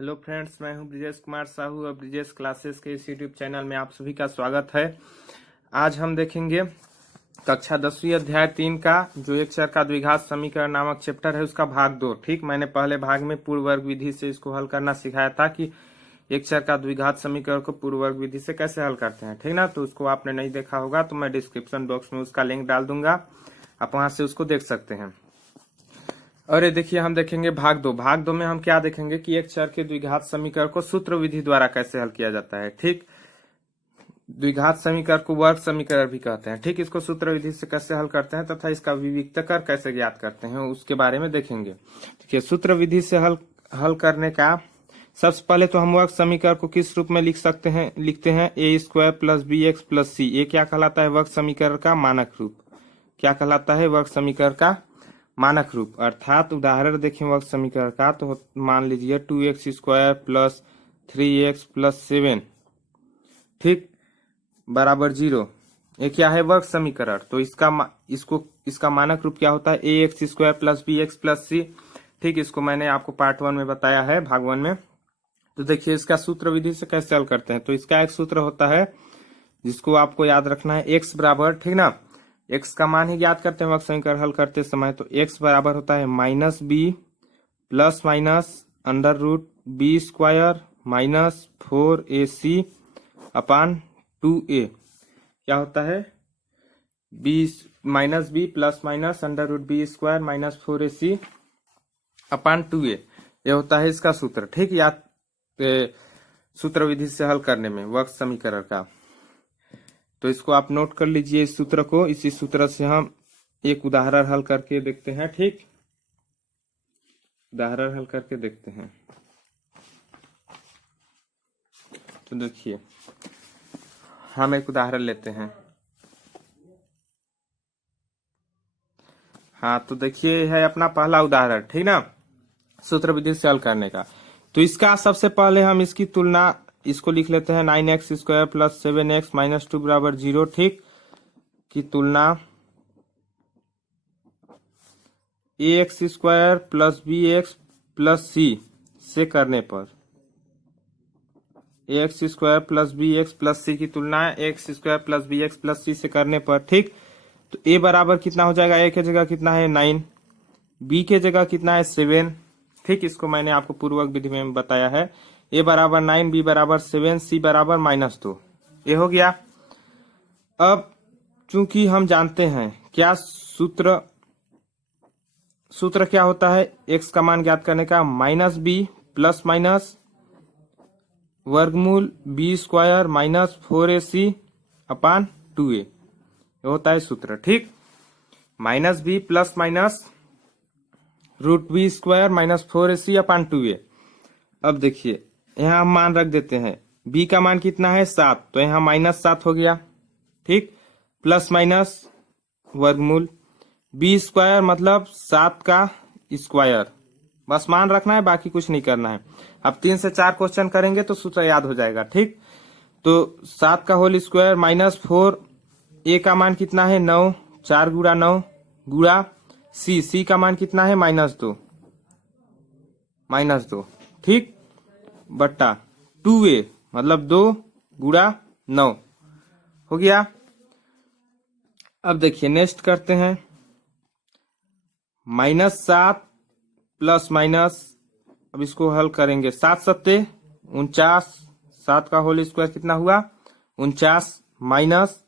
Hello friends, मैं हूं ब्रिजेश कुमार साहू और ब्रिजेश क्लासेस के इस यूट्यूब चैनल में आप सभी का स्वागत है। आज हम देखेंगे कक्षा 10वीं अध्याय 3 का जो एक चर का द्विघात समीकरण नामक चैप्टर है उसका भाग 2। ठीक, मैंने पहले भाग में पूर्ण वर्ग विधि से इसको हल करना सिखाया था कि एक चर का द्विघात समीकरण को पूर्ण वर्ग विधि से कैसे हल करते हैं। ठीक ना, तो उसको आपने नहीं देखा होगा तो मैं डिस्क्रिप्शन बॉक्स में उसका लिंक डाल दूंगा, आप वहां से उसको देख सकते हैं। और ये देखिए, हम देखेंगे भाग 2। भाग 2 में हम क्या देखेंगे कि एक चर के द्विघात समीकरण को सूत्र विधि द्वारा कैसे हल किया जाता है। ठीक, द्विघात समीकरण को वर्ग समीकरण भी कहते हैं। ठीक, इसको सूत्र विधि से कैसे हल करते हैं तथा इसका विविक्तकर कैसे ज्ञात करते हैं उसके बारे में देखेंगे। देखिए, सूत्र विधि से हल करने का सबसे पहले तो हम वर्ग समीकरण को किस रूप में लिखते हैं A square plus B X plus C. ये क्या कहलाता है? वर्ग समीकरण का मानक रूप। क्या कहलाता है? वर्ग समीकरण का मानक रूप। अर्थात उदाहरण देखें वर्ग समीकरण का, तो मान लीजिए 2x square plus 3x plus 7 ठीक बराबर 0। ये क्या है? वर्ग समीकरण। तो इसका मानक रूप क्या होता है? ax square plus bx plus c। ठीक, इसको मैंने आपको पार्ट 1 में बताया है, भाग 1 में। तो देखिए, इसका सूत्र विधि से कैसे हल करते हैं। तो इसका एक सूत्र होता है जिसको आपको याद रखना है, x बराबर, ठीक ना, x का मान ही ज्ञात करते हैं वर्ग समीकरण हल करते समय। तो x बराबर होता है minus B plus minus under root B square minus 4ac upon 2a। क्या होता है? Minus B plus minus under root B square minus 4ac upon 2a। ये होता है इसका सूत्र। ठीक, या सूत्र विधि से हल करने में वर्ग समीकरण का। तो इसको आप नोट कर लीजिए इस सूत्र को। इसी सूत्र से हम एक उदाहरण हल करके देखते हैं। ठीक, उदाहरण हल करके देखते हैं। तो देखिए, हम एक उदाहरण लेते हैं। हाँ, तो देखिए, है अपना पहला उदाहरण, ठीक ना, सूत्र विधि से हल करने का। तो इसका सबसे पहले हम इसकी तुलना, इसको लिख लेते हैं 9x square plus 7x minus 2 बराबर 0। ठीक, की तुलना ax square plus bx plus c से करने पर, ax square plus bx plus c की तुलना ax square plus bx plus c से करने पर। ठीक, तो a बराबर कितना हो जाएगा? a के जगह कितना है 9, b के जगह कितना है 7। ठीक, इसको मैंने आपको पूर्वक विधि में बताया है। a बराबर 9, b बराबर 7, c बराबर -2। ये हो गया। अब चूंकि हम जानते हैं क्या सूत्र क्या होता है x का मान ज्ञात करने का, माइनस बी प्लस माइनस वर्गमूल B square minus 4ac upon 2a। ये होता है सूत्र। ठीक, minus B plus minus root B square minus 4ac upon 2a। अब देखिए, यहाँ हम मान रख देते हैं। b का मान कितना है? 7, तो यहाँ -7 हो गया। ठीक, प्लस माइनस वर्गमूल b स्क्वायर मतलब 7 का स्क्वायर, बस मान रखना है, बाकी कुछ नहीं करना है। अब 3 से 4 क्वेश्चन करेंगे तो सूत्र याद हो जाएगा। ठीक, तो 7 का होल स्क्वायर माइनस 4, a का मान कितना है 9, 4 गुड़ा 9 गुड़ा c का मान कितना है -2। ठीक, बट्टा 2a मतलब 2 गुड़ा 9 हो गया। अब देखिए, नेक्स्ट करते हैं -7 प्लस माइनस, अब इसको हल करेंगे। 7 सत्ते 49, 7 का होल स्क्वायर कितना हुआ 49 माइनस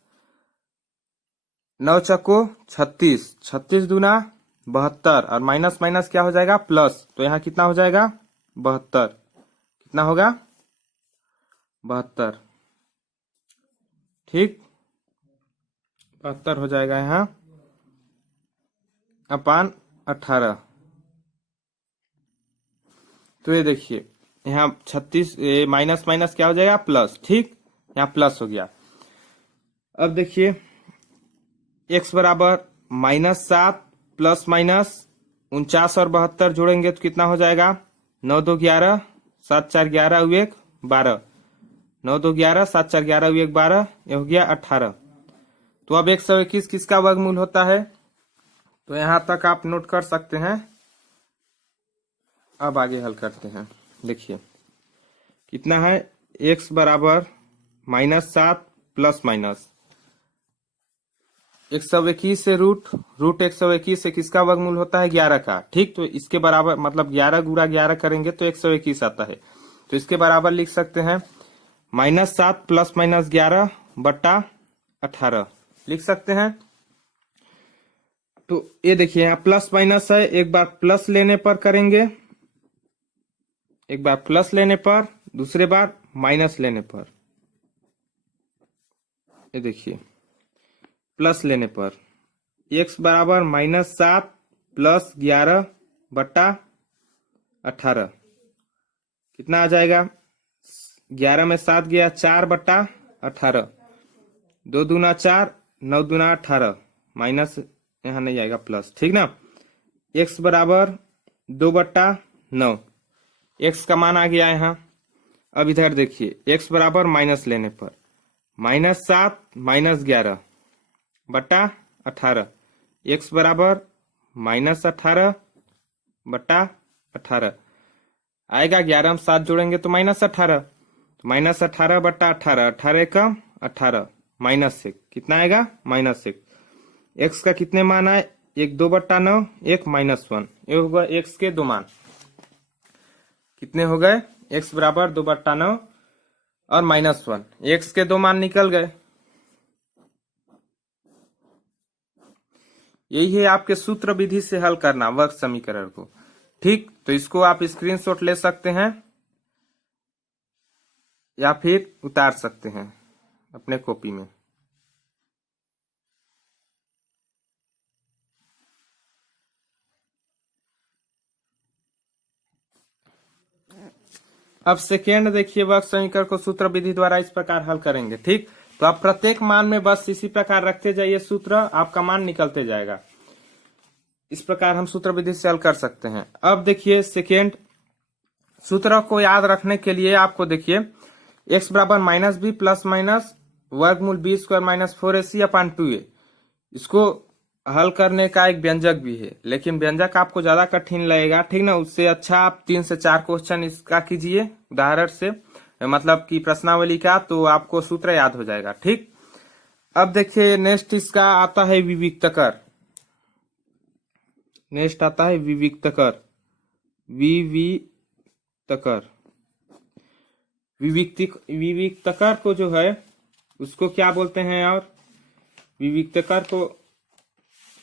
9 चक्को 36, 36 दूना 72 और माइनस माइनस क्या हो जाएगा? प्लस। तो यहाँ कितना हो जाएगा? 72। कितना होगा? 72। ठीक, 72 हो जाएगा यहाँ अपान 18। तो ये देखिए, यहाँ 36 माइनस माइनस क्या हो जाएगा? प्लस। ठीक, यहाँ प्लस हो गया। अब देखिए, x बराबर -7 प्लस माइनस 49 और 72 जोड़ेंगे तो कितना हो जाएगा? 9 2 11, 7 4 11 हुए 12, 9 2 11, 7 4 11 हुए 12, ये हो गया 18। तो अब 121 किसका वर्गमूल होता है? तो यहां तक आप नोट कर सकते हैं। अब आगे हल करते हैं। देखिए, कितना है, x बराबर -7 प्लस माइनस 121 से रूट 121 से किसका वर्गमूल होता है, 11 का। ठीक, तो इसके बराबर मतलब 11 गुणा 11 करेंगे तो 121 आता है। तो इसके बराबर लिख सकते हैं -7 प्लस माइनस 11 बटा 18 लिख सकते हैं। तो ये देखिए यहाँ प्लस माइनस है, एक बार प्लस लेने पर करेंगे, एक बार प्लस लेने पर, दूसरे बार माइनस लेने पर। ये देखिए प्लस लेने पर x बराबर -7 प्लस 11 बटा 18 कितना आ जाएगा, 11 में 7 गया, 4 बटा 18, 2 दूना 4, 9 दूना 18, माइनस यहाँ नहीं आएगा प्लस। ठीक ना, x बराबर 2 बटा 9, x का मान आ गया यहाँ। अब इधर देखिए x बराबर माइनस लेने पर -7 माइनस 11 बटा 18, x बराबर -18 बटा 18 आएगा, 11 हम 7 जोड़ेंगे तो -18, तो -18 बटा 18, 18 कम 18 -1 कितना आएगा, -1। x का कितने मान आए, 1 2 बटा 9, 1 -1, ये होगा x के दो मान। कितने हो गए, x बराबर 2 बटा 9 और -1, x के दो मान निकल गए। यही है आपके सूत्र विधि से हल करना वर्ग समीकरण को। ठीक, तो इसको आप स्क्रीनशॉट ले सकते हैं या फिर उतार सकते हैं अपने कॉपी में। अब सेकेंड देखिए, वर्ग समीकरण को सूत्र विधि द्वारा इस प्रकार हल करेंगे। ठीक, तो आप प्रत्येक मान में बस इसी प्रकार रखते जाइए सूत्र, आपका मान निकलते जाएगा। इस प्रकार हम सूत्र विधि से हल कर सकते हैं। अब देखिए सेकेंड सूत्र को याद रखने के लिए आपको देखिए x बराबर -b प्लस माइनस वर्गमूल b square minus 4ac upon 2a, इसको हल करने का एक व्यंजक भी है, लेकिन व्यंजक आपको ज्यादा कठिन लगेगा। ठीक ना, उससे अच्छा आप 3 से 4 क्वेश्चन इसका कीजिए उदाहरण से, मतलब कि प्रश्नावली का, तो आपको सूत्र याद हो जाएगा। ठीक, अब देखिए नेक्स्ट इसका आता है विविक्तकर। नेक्स्ट आता है विविक्तकर। विविक्तकर को जो है उसको क्या बोलते हैं, और विविक्तकर को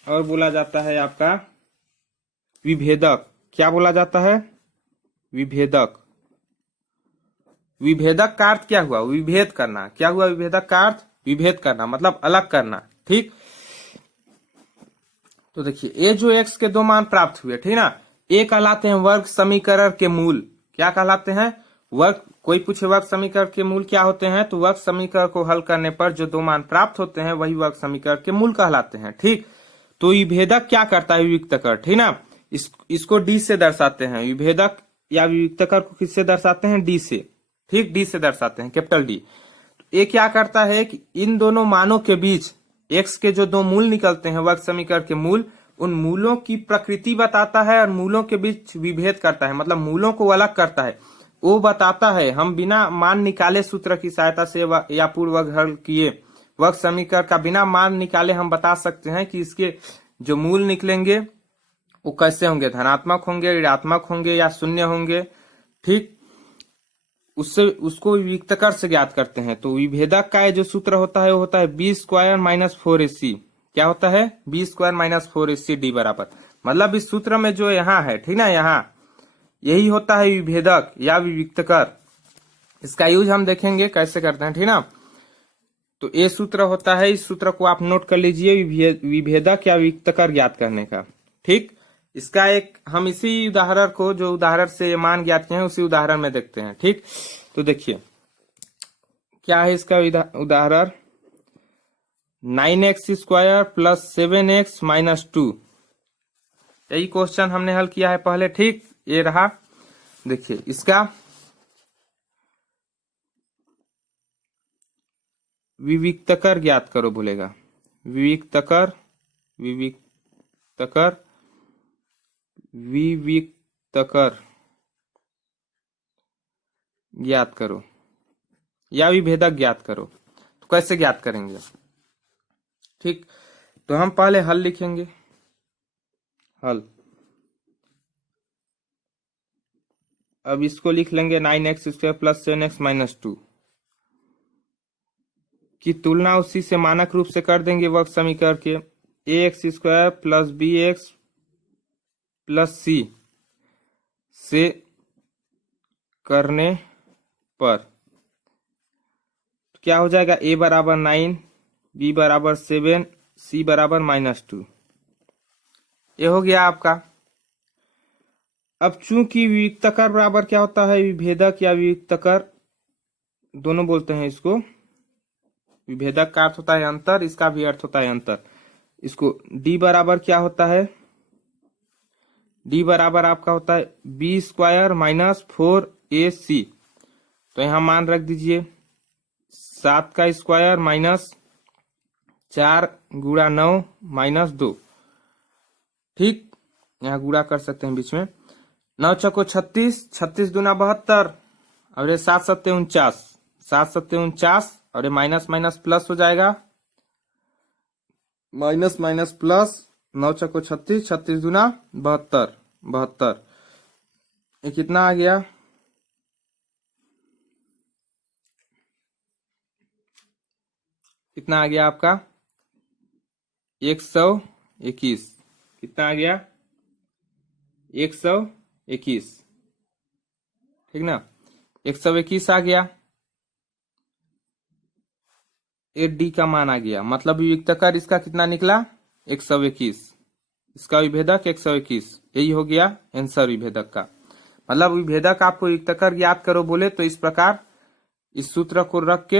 और बोला जाता है आपका विभेदक। क्या बोला जाता है, विभेदक। विभेदक का अर्थ क्या हुआ, विभेद करना। क्या हुआ विभेदक का अर्थ, विभेद करना मतलब अलग करना। ठीक, तो देखिए ये जो x के दो मान प्राप्त हुए, ठीक ना, ये कहलाते हैं वर्ग समीकरण के मूल। क्या कहलाते हैं, वर्ग। कोई पूछे वर्ग समीकरण के मूल क्या होते हैं, तो वर्ग समीकरण को हल करने पर जो दो मान प्राप्त होते हैं वही वर्ग समीकरण के मूल कहलाते हैं। ठीक, तो विभेदक क्या करता है, विविक्तकर। ठीक ना, इसको d से दर्शाते हैं। विभेदक या विविक्तकर को किससे दर्शाते हैं, d से। ठीक, d से दर्शाते हैं, कैपिटल D। ये क्या करता है कि इन दोनों मानों के बीच x के जो दो मूल निकलते हैं वर्ग समीकरण के मूल, उन मूलों की प्रकृति बताता है और मूलों के बीच विभेद करता है, मतलब मूलों को अलग करता है, वो बताता है। हम बिना मान निकाले सूत्र की सहायता से या पूर्व हल किए वर्ग समीकरण का बिना मान निकाले हम बता सकते हैं कि इसके जो मूल निकलेंगे वो कैसे होंगे, धनात्मक होंगे, ऋणात्मक होंगे या शून्य होंगे। ठीक, उससे उसको विविक्तकर से ज्ञात करते हैं। तो विभेदक का जो सूत्र होता है वो होता है b स्क्वायर माइनस 4ac। क्या होता है, b square minus 4ac d बराबर, मतलब इस सूत्र में जो यहाँ है, ठीक ना, यहाँ यही होता है विभेदक या विविक्तकर। इसका यूज हम देखेंगे कैसे करते हैं। ठीक ना, तो ये सूत्र होता है, इस सूत्र को आप नोट कर लीजिए, विभेदक या विविक्तकर ज्ञात करने का। ठीक, इसका एक हम इसी उदाहरण को, जो उदाहरण से मान ज्ञात किए हैं उसी उदाहरण में देखते हैं। ठीक, तो देखिए क्या है इसका उदाहरण, 9x square plus 7x minus 2। यही क्वेश्चन हमने हल किया है पहले। ठीक, ये रहा। देखिए इसका विविक्तकर ज्ञात करो बोलेगा, विविक्तकर विविक्तकर विविक्तकर ज्ञात करो या विभेदक ज्ञात करो। तो कैसे ज्ञात करेंगे? ठीक, तो हम पहले हल लिखेंगे। हल, अब इसको लिख लेंगे 9x² + 7x - 2 की तुलना उसी से मानक रूप से कर देंगे वर्ग समीकरण के। ax² + bx + c से करने पर तो क्या हो जाएगा? a बराबर 9, b बराबर 7, c बराबर -2। ये हो गया आपका। अब चूंकि वियुक्तकर बराबर क्या होता है? विभेदक या वियुक्तकर दोनों बोलते हैं इसको। विभेदक का अर्थ होता है अंतर, इसका भी अर्थ होता है अंतर। इसको d बराबर क्या होता है? d बराबर आपका होता है b² - 4ac। तो यहां मान रख दीजिए 7 का स्क्वायर माइनस 4 गुणा 9 - 2। ठीक, यहाँ गुणा कर सकते हैं बीच में। 9 चौको 36, 36 दूना 72 और ये 7 सत्ते 49, 7 सत्ते 49 और ये माइनस माइनस प्लस हो जाएगा। माइनस माइनस प्लस, 9 चौको 36, 36 दूना 72, 72। ये कितना आ गया? कितना आ गया आपका? 121। कितना आ गया? 121। ठीक ना, 121 आ गया। ये डी का मान आ गया, मतलब वियुक्तकर इसका कितना निकला? 121। इसका विभेदक 121। यही हो गया आंसर विभेदक का। मतलब विभेदक आपको वियुक्तकर ज्ञात करो बोले तो इस प्रकार इस सूत्र को रख के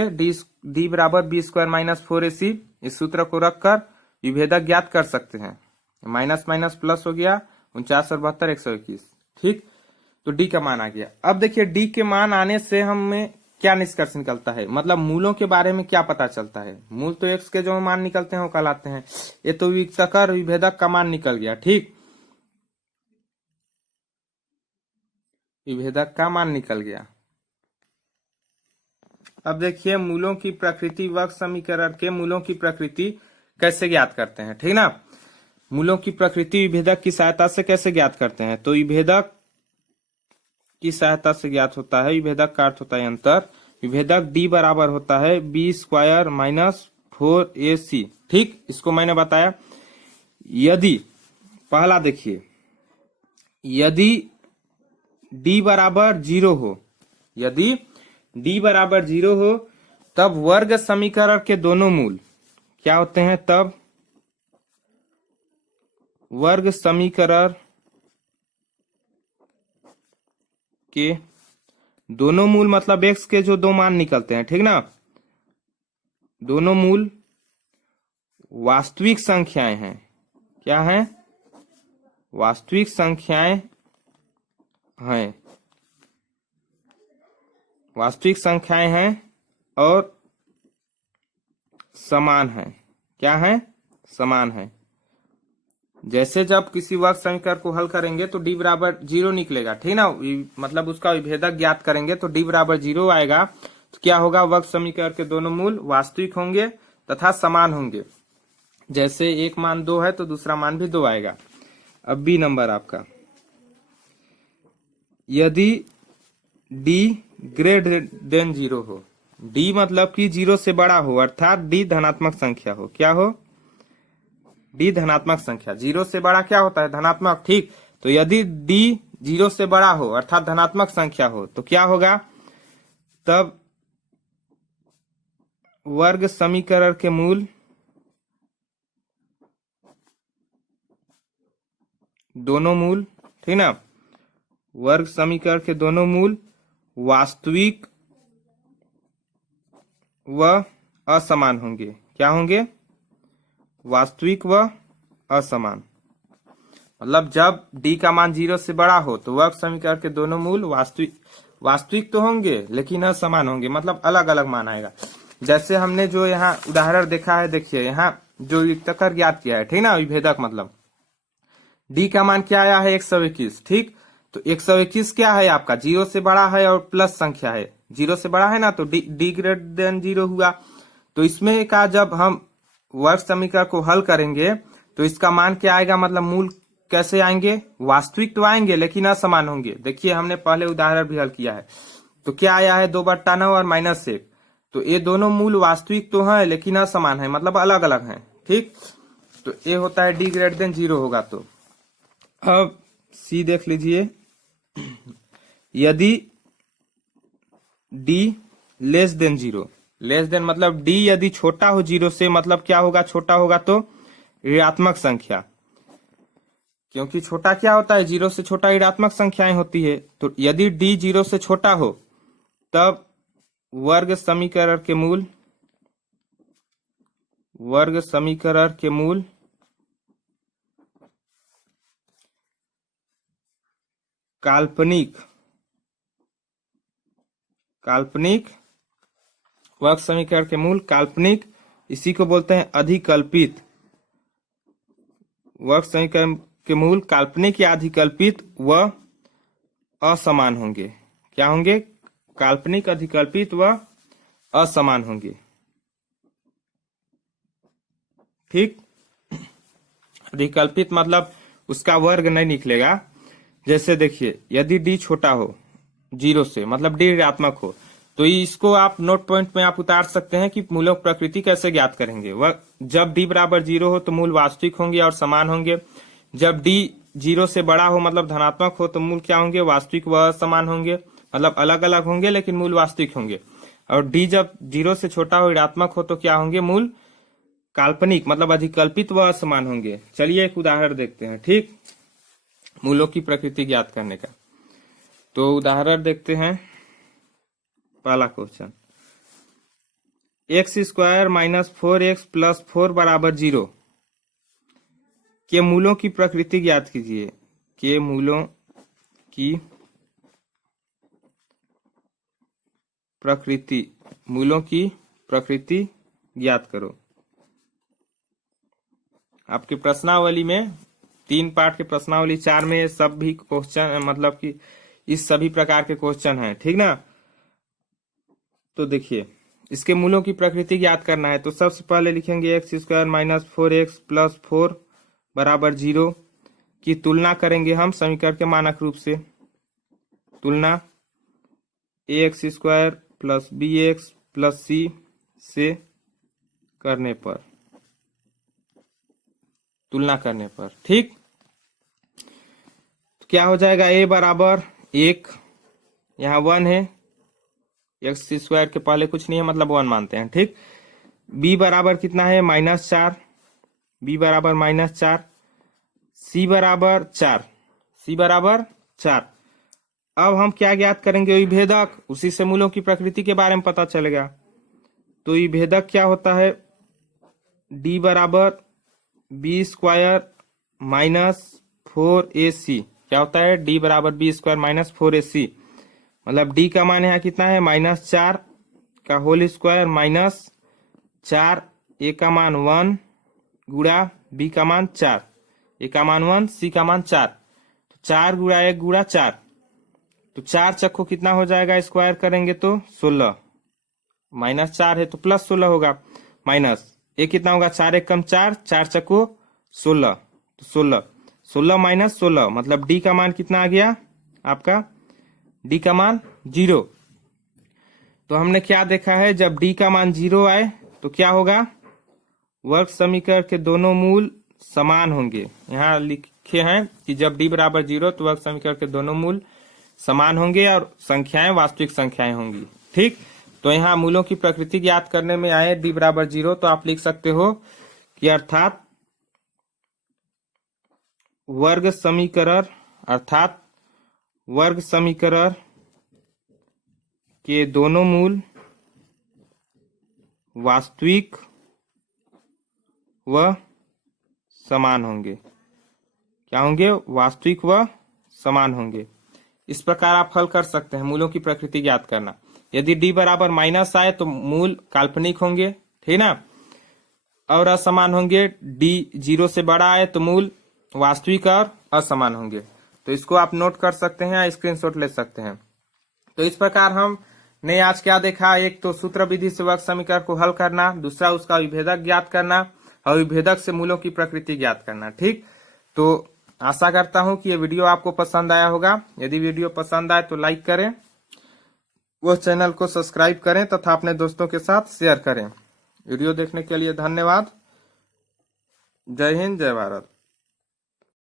d बराबर b² - 4ac, इस सूत्र को रखकर विभेदक ज्ञात कर सकते हैं। माइनस माइनस प्लस हो गया, 49 और 72 121। ठीक, तो d का मान आ गया। अब देखिए d के मान आने से हमें क्या निष्कर्ष निकलता है, मतलब मूलों के बारे में क्या पता चलता है। मूल तो x के जो मान निकलते हैं वो कहलाते हैं। ये तो वियुक्तकर विभेदक का मान निकल गया। ठीक, विभेदक का मान निकल गया। अब देखिए मूलों की प्रकृति, वर्ग समीकरण के मूलों की प्रकृति कैसे ज्ञात करते हैं। ठीक ना, मूलों की प्रकृति विभेदक की सहायता से कैसे ज्ञात करते हैं? तो विभेदक की सहायता से ज्ञात होता है। विभेदक का अर्थ होता है अंतर। विभेदक d बराबर होता है b² - 4ac। ठीक, इसको मैंने बताया। यदि पहला देखिए, यदि d बराबर 0 हो, यदि d बराबर 0 हो तब वर्ग समीकरण के दोनों मूल क्या होते हैं? तब वर्ग समीकरण के दोनों मूल मतलब x के जो दो मान निकलते हैं, ठीक ना, दोनों मूल वास्तविक संख्याएं हैं। क्या हैं? वास्तविक संख्याएं हैं। वास्तविक संख्याएं हैं और समान हैं। क्या है? समान है। जैसे जब किसी वर्ग समीकरण को हल करेंगे तो d बराबर 0 निकलेगा। ठीक ना, मतलब उसका विभेदक ज्ञात करेंगे तो d बराबर 0 आएगा। तो क्या होगा? वर्ग समीकरण के दोनों मूल वास्तविक होंगे तथा समान होंगे। जैसे एक मान 2 है तो दूसरा मान भी 2 आएगा। अब बी नंबर आपका, यदि d ग्रेटर देन 0 हो, d मतलब कि 0 से बड़ा हो, अर्थात d धनात्मक संख्या हो। क्या हो? d धनात्मक संख्या। 0 से बड़ा क्या होता है? धनात्मक। ठीक, तो यदि d 0 से बड़ा हो अर्थात धनात्मक संख्या हो तो क्या होगा? तब वर्ग समीकरण के मूल दोनों मूल, ठीक ना, वर्ग समीकरण के दोनों मूल वास्तविक व असमान होंगे। क्या होंगे? वास्तविक व असमान। मतलब जब d का मान 0 से बड़ा हो तो वर्ग समीकरण के दोनों मूल वास्तविक तो होंगे लेकिन असमान होंगे, मतलब अलग अलग मान आएगा। जैसे हमने जो यहाँ उदाहरण देखा है, देखिए यहाँ जो वियुक्तकर ज्ञात किया है, ठीक ना, विभेदक मतलब d का मान क्या आया है? 121। ठीक, तो 121 क्या है आपका, 0 से बड़ा है और प्लस संख्या है, 0 से बड़ा है ना, तो डी ग्रेटर देन 0 हुआ। तो इसमें का जब हम वर्ग समीकरण को हल करेंगे तो इसका मान क्या आएगा, मतलब मूल कैसे आएंगे, वास्तविक तो आएंगे लेकिन असमान होंगे। देखिए हमने पहले उदाहरण भी हल किया है, तो क्या आया है 2/9 और -1। तो ये दोनों मूल वास्तविक तो हैं लेकिन असमान है, मतलब अलग अलग हैं। ठीक, तो ये होता है डी ग्रेटर देन 0 होगा। तो अब सी देख लीजिए, यदि D less than 0, less than मतलब डी यदि छोटा हो 0 से, मतलब क्या होगा, छोटा होगा तो ऋणात्मक संख्या, क्योंकि छोटा क्या होता है, 0 से छोटा ऋणात्मक संख्याएं होती है। तो यदि डी 0 से छोटा हो तब वर्ग समीकरण के मूल काल्पनिक वर्ग समीकरण के मूल काल्पनिक, इसी को बोलते हैं अधिकल्पित। वर्ग समीकरण के मूल काल्पनिक या अधिकल्पित व असमान होंगे। क्या होंगे, काल्पनिक, अधिकल्पित व असमान होंगे। ठीक, अधिकल्पित मतलब उसका वर्ग नहीं निकलेगा। जैसे देखिए, यदि डी छोटा हो 0 से, मतलब डी ऋणात्मक हो, तो इसको आप नोट पॉइंट में आप उतार सकते हैं कि मूलों की प्रकृति कैसे ज्ञात करेंगे। वह जब डी बराबर 0 हो तो मूल वास्तविक होंगे और समान होंगे। जब डी 0 से बड़ा हो मतलब धनात्मक हो तो मूल क्या होंगे, वास्तविक व समान होंगे, मतलब अलग अलग होंगे लेकिन मूल वास्तविक होंगे। और डी जब 0 से छोटा हो ऋणात्मक हो तो क्या होंगे, मूल काल्पनिक मतलब अधिकल्पित व असमान होंगे। चलिए एक उदाहरण देखते हैं। ठीक, मूलों की प्रकृति ज्ञात करने का। तो उदाहरण देखते हैं। पहला क्वेश्चन, x² - 4x + 4 = 0 के मूलों की प्रकृति ज्ञात कीजिए। के मूलों की प्रकृति ज्ञात करो। आपकी प्रश्नावली में 3 पार्ट के प्रश्नावली 4 में सब भी क्वेश्चन, मतलब कि इस सभी प्रकार के क्वेश्चन हैं। ठीक ना, तो देखिए इसके मूलों की प्रकृति ज्ञात करना है। तो सबसे पहले लिखेंगे x² - 4x + 4 = 0 की तुलना करेंगे हम समीकरण के मानक रूप से। तुलना ax² + bx + c से करने पर, तुलना करने पर। ठीक, तो क्या हो जाएगा, a बराबर 1, यहाँ 1 है, x² के पहले कुछ नहीं है मतलब 1 मानते हैं। ठीक, b बराबर कितना है, -4, b बराबर -4, c बराबर 4, c बराबर 4। अब हम क्या ज्ञात करेंगे, विभेदक, उसी से मूलों की प्रकृति के बारे में पता चलेगा। तो विभेदक क्या होता है, d बराबर b² - 4ac। क्या होता है, d बराबर b² - 4ac, मतलब d का मान यहाँ कितना है, -4 का होल स्क्वायर -4, a का मान 1 गुणा b का मान 4, a का मान 1, c का मान 4, तो 4 गुणा 1 गुणा 4, तो 4 चक्को कितना हो जाएगा, स्क्वायर करेंगे तो 16, -4 है तो +16 होगा, माइनस ये कितना होगा, 4 1 कम 4, 4 चक्को 16, तो 16, 16 - 16 मतलब d का मान कितना आ गया आपका, d का मान 0। तो हमने क्या देखा है, जब d का मान 0 आए तो क्या होगा, वर्ग समीकरण के दोनों मूल समान होंगे। यहाँ लिखे हैं कि जब d बराबर 0 तो वर्ग समीकरण के दोनों मूल समान होंगे और संख्याएं वास्तविक संख्याएं होंगी। ठीक, तो यहाँ मूलों की प्रकृति ज्ञात करने में आए d बराबर 0, तो आप लिख सकते हो कि अर्थात वर्ग समीकरण के दोनों मूल वास्तविक व समान होंगे। क्या होंगे, वास्तविक व समान होंगे। इस प्रकार आप हल कर सकते हैं मूलों की प्रकृति ज्ञात करना। यदि d बराबर माइनस आए तो मूल काल्पनिक होंगे, ठीक ना, और असमान होंगे। d 0 से बड़ा आए तो मूल वास्तविक और असमान होंगे। तो इसको आप नोट कर सकते हैं या स्क्रीनशॉट ले सकते हैं। तो इस प्रकार हमने आज क्या देखा, एक तो सूत्र विधि से वर्ग समीकरण को हल करना, दूसरा उसका विभेदक ज्ञात करना और विभेदक से मूलों की प्रकृति ज्ञात करना। ठीक, तो आशा करता हूं कि ये वीडियो आपको पसंद आया होगा। यदि वीडियो पसंद आए तो लाइक करें, वो चैनल को सब्सक्राइब करें तथा अपने दोस्तों के साथ शेयर करें। वीडियो देखने के लिए धन्यवाद। जय हिंद, जय भारत।